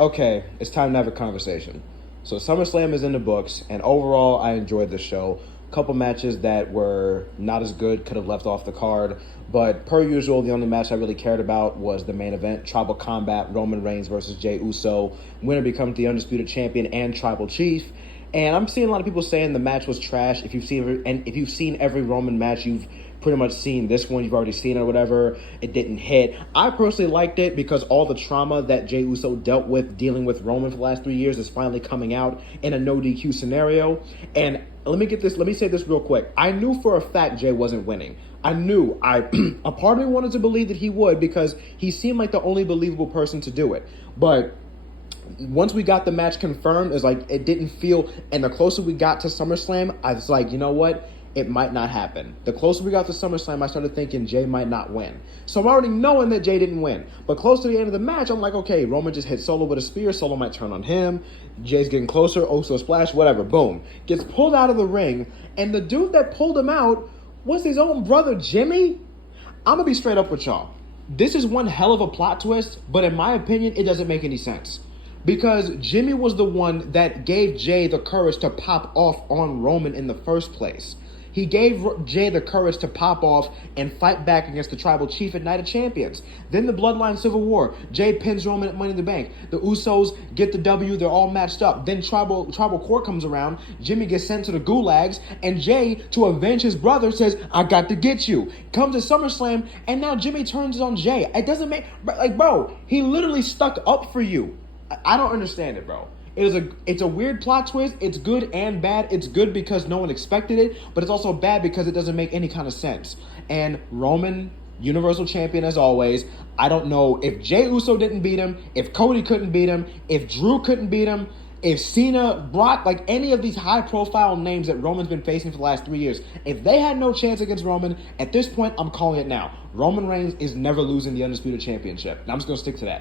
Okay, it's time to have a conversation. So SummerSlam is in the books, and overall, I enjoyed the show. A couple matches that were not as good could have left off the card, but per usual, the only match I really cared about was the main event: Tribal Combat, Roman Reigns versus Jey Uso. Winner becomes the undisputed champion and Tribal Chief. And I'm seeing a lot of people saying the match was trash. If you've seen every Roman match, you've pretty much seen this one. You've already seen it or whatever. It didn't hit. I personally liked it because all the trauma that Jey Uso dealt with dealing with Roman for the last 3 years is finally coming out in a no DQ scenario. And let me say this real quick. I knew for a fact Jey wasn't winning. I knew. A part of me wanted to believe that he would because he seemed like the only believable person to do it. But once we got the match confirmed, it didn't feel, and the closer we got to SummerSlam, I was like, you know what? It might not happen. The closer we got to SummerSlam, I started thinking Jey might not win. So I'm already knowing that Jey didn't win. But close to the end of the match, I'm like, okay, Roman just hit Solo with a spear. Solo might turn on him. Jey's getting closer. Uso splash, whatever. Boom. Gets pulled out of the ring. And the dude that pulled him out was his own brother, Jimmy. I'm going to be straight up with y'all. This is one hell of a plot twist, but in my opinion, it doesn't make any sense. Because Jimmy was the one that gave Jey the courage to pop off on Roman in the first place. He gave Jey the courage to pop off and fight back against the Tribal Chief at Night of Champions. Then the Bloodline Civil War. Jey pins Roman at Money in the Bank. The Usos get the W. They're all matched up. Then Tribal Court comes around. Jimmy gets sent to the gulags. And Jey, to avenge his brother, says, I got to get you. Comes to SummerSlam. And now Jimmy turns on Jey. It doesn't make... bro, he literally stuck up for you. I don't understand it, bro. It's a weird plot twist. It's good and bad. It's good because no one expected it, but it's also bad because it doesn't make any kind of sense. And Roman, Universal Champion as always. I don't know if Jey Uso didn't beat him, if Cody couldn't beat him, if Drew couldn't beat him, if Cena, Brock, any of these high-profile names that Roman's been facing for the last 3 years, if they had no chance against Roman, at this point, I'm calling it now. Roman Reigns is never losing the Undisputed Championship. And I'm just going to stick to that.